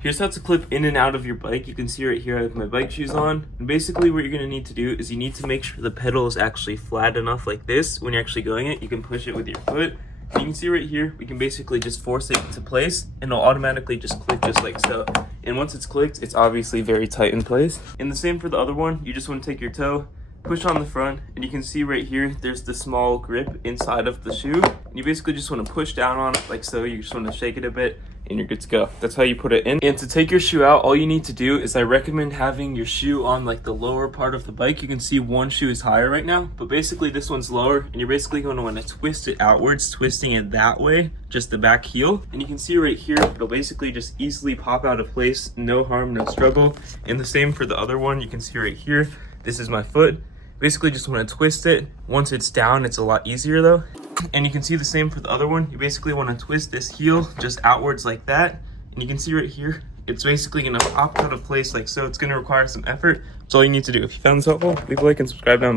Here's how to clip in and out of your bike. You can see right here I have my bike shoes on. And basically what you're gonna need to do is you need to make sure the pedal is actually flat enough like this. When you're actually going it, you can push it with your foot. And you can see right here, we can basically just force it into place and it'll automatically just click just like so. And once it's clicked, it's obviously very tight in place. And the same for the other one. You just wanna take your toe, push on the front, and you can see right here, there's the small grip inside of the shoe. And you basically just wanna push down on it like so. You just wanna shake it a bit and you're good to go. That's how you put it in. And to take your shoe out, all you need to do is I recommend having your shoe on like the lower part of the bike. You can see one shoe is higher right now, but basically this one's lower, and you're basically going to want to twist it outwards, twisting it that way, just the back heel. And you can see right here, it'll basically just easily pop out of place, no harm, no struggle. And the same for the other one. You can see right here, this is my foot. Basically just want to twist it. Once it's down, it's a lot easier though. And you can see the same for the other one. You basically want to twist this heel just outwards like that. And you can see right here, it's basically going to pop out of place like so. It's going to require some effort. That's all you need to do. If you found this helpful, leave a like and subscribe down below.